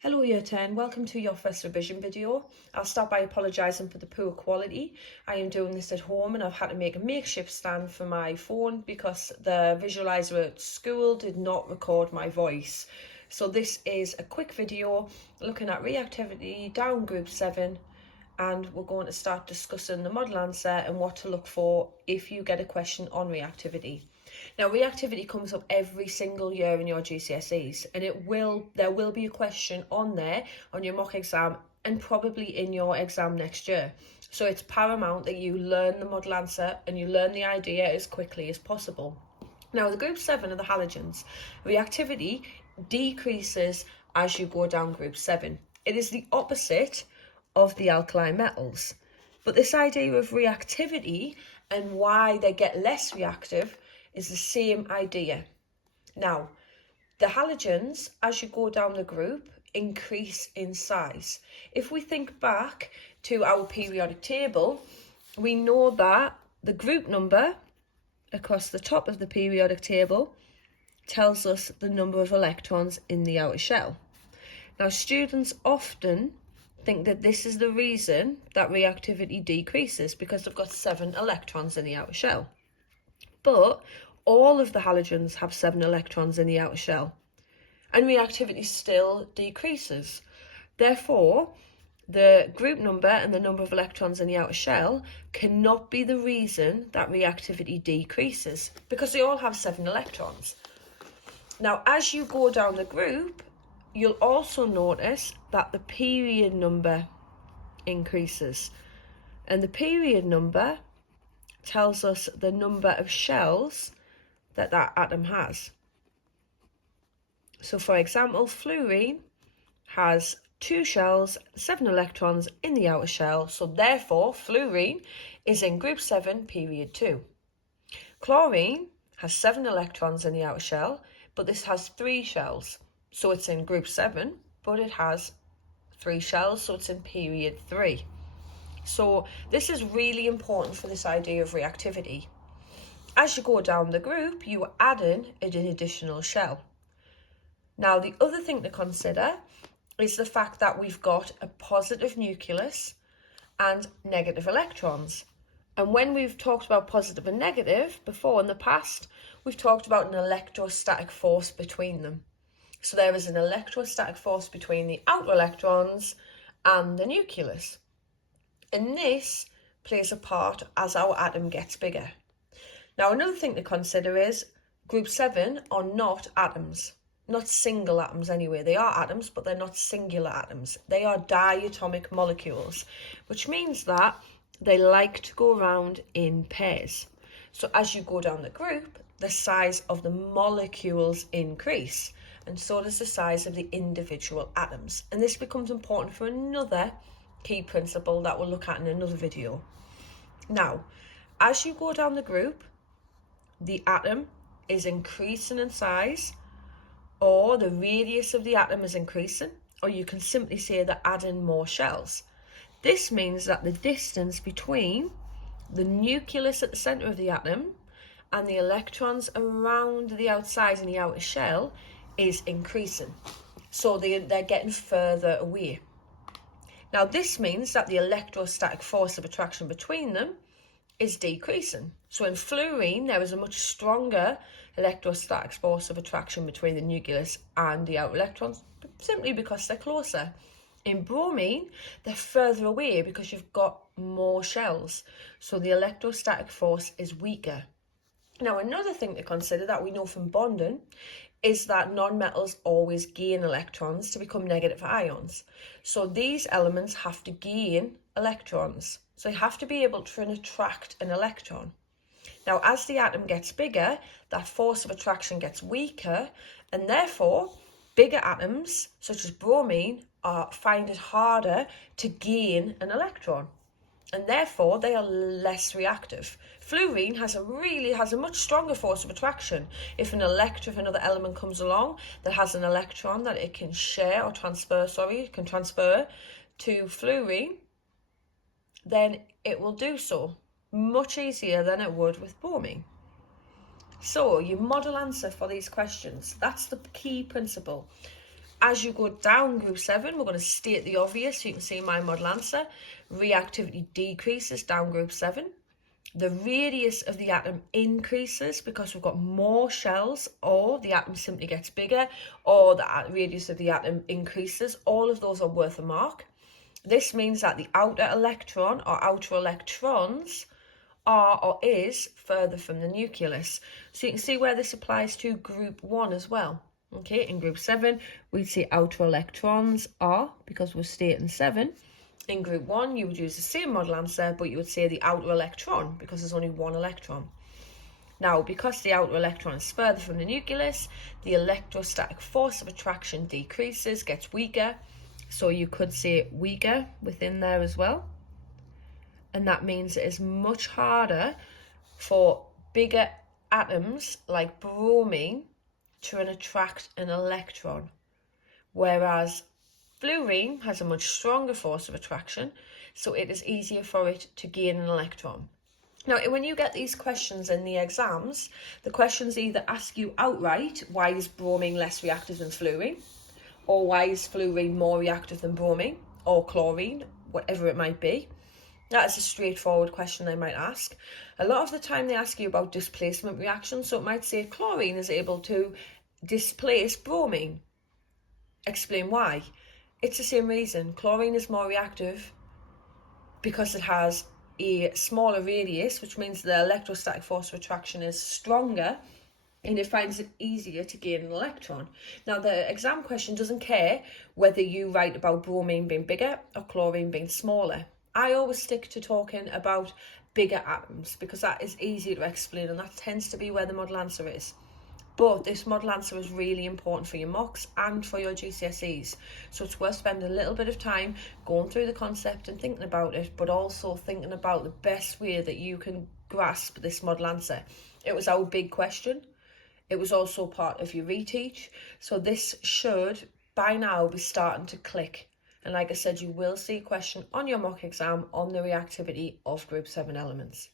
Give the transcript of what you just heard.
Hello Year 10, welcome to your first revision video. I'll start by apologising for the poor quality. I am doing this at home and I've had to make a makeshift stand for my phone because the visualiser at school did not record my voice. So this is a quick video looking at reactivity down group 7, and we're going to start discussing the model answer and what to look for if you get a question on reactivity. Now, reactivity comes up every single year in your GCSEs, and there will be a question on there on your mock exam and probably in your exam next year. So it's paramount that you learn the model answer and you learn the idea as quickly as possible. Now, the group 7 are the halogens. Reactivity decreases as you go down group 7. It is the opposite of the alkali metals. But this idea of reactivity and why they get less reactive is the same idea. Now, the halogens, as you go down the group, increase in size. If we think back to our periodic table, we know that the group number across the top of the periodic table tells us the number of electrons in the outer shell. Now, students often think that this is the reason that reactivity decreases, because they've got 7 electrons in the outer shell. But all of the halogens have 7 electrons in the outer shell, and reactivity still decreases. Therefore, the group number and the number of electrons in the outer shell cannot be the reason that reactivity decreases, because they all have 7 electrons. Now, as you go down the group, you'll also notice that the period number increases, and the period number tells us the number of shells that atom has. So, for example, fluorine has 2 shells, 7 electrons in the outer shell, so therefore fluorine is in group 7, period 2. Chlorine has 7 electrons in the outer shell, but this has 3 shells, so it's in group 7, but it has 3 shells, so it's in period 3. So this is really important for this idea of reactivity. As you go down the group, you add in an additional shell. Now, the other thing to consider is the fact that we've got a positive nucleus and negative electrons. And when we've talked about positive and negative before in the past, we've talked about an electrostatic force between them. So there is an electrostatic force between the outer electrons and the nucleus. And this plays a part as our atom gets bigger. Now, another thing to consider is group 7 are not atoms. Not single atoms anyway. They are atoms, but they're not singular atoms. They are diatomic molecules, which means that they like to go around in pairs. So as you go down the group, the size of the molecules increase, and so does the size of the individual atoms. And this becomes important for another key principle that we'll look at in another video. Now, as you go down the group, the atom is increasing in size, or the radius of the atom is increasing, or you can simply say they're adding more shells. This means that the distance between the nucleus at the centre of the atom and the electrons around the outside in the outer shell is increasing. So they're getting further away. Now, this means that the electrostatic force of attraction between them is decreasing. So in fluorine, there is a much stronger electrostatic force of attraction between the nucleus and the outer electrons, simply because they're closer. In bromine, they're further away because you've got more shells, so the electrostatic force is weaker. Now, another thing to consider that we know from bonding is that nonmetals always gain electrons to become negative ions. So these elements have to gain electrons. So they have to be able to attract an electron. Now, as the atom gets bigger, that force of attraction gets weaker, and therefore bigger atoms, such as bromine, find it harder to gain an electron, and therefore they are less reactive. Fluorine has a much stronger force of attraction. If another element comes along that has an electron that it can transfer to fluorine, then it will do so much easier than it would with bromine. So your model answer for these questions, that's the key principle. As you go down group 7, we're going to state the obvious. So you can see my model answer. Reactivity decreases down group 7. The radius of the atom increases because we've got more shells, or the atom simply gets bigger, or the radius of the atom increases. All of those are worth a mark. This means that the outer electron or outer electrons are or is further from the nucleus. So you can see where this applies to group 1 as well. Okay, in group 7, we'd say outer electrons are, because we're stating 7. In group 1, you would use the same model answer, but you would say the outer electron, because there's only one electron. Now, because the outer electron is further from the nucleus, the electrostatic force of attraction decreases, gets weaker. So you could say weaker within there as well. And that means it is much harder for bigger atoms like bromine to attract an electron, whereas fluorine has a much stronger force of attraction, so it is easier for it to gain an electron. Now, when you get these questions in the exams, the questions either ask you outright, why is bromine less reactive than fluorine? Or why is fluorine more reactive than bromine? Or chlorine, whatever it might be. That is a straightforward question they might ask. A lot of the time they ask you about displacement reactions, so it might say chlorine is able to displace bromine. Explain why. It's the same reason. Chlorine is more reactive because it has a smaller radius, which means the electrostatic force of attraction is stronger, and it finds it easier to gain an electron. Now, the exam question doesn't care whether you write about bromine being bigger or chlorine being smaller. I always stick to talking about bigger atoms because that is easier to explain, and that tends to be where the model answer is. But this model answer is really important for your mocks and for your GCSEs. So it's worth spending a little bit of time going through the concept and thinking about it, but also thinking about the best way that you can grasp this model answer. It was our big question. It was also part of your reteach. So this should, by now, be starting to click. And like I said, you will see a question on your mock exam on the reactivity of Group 7 elements.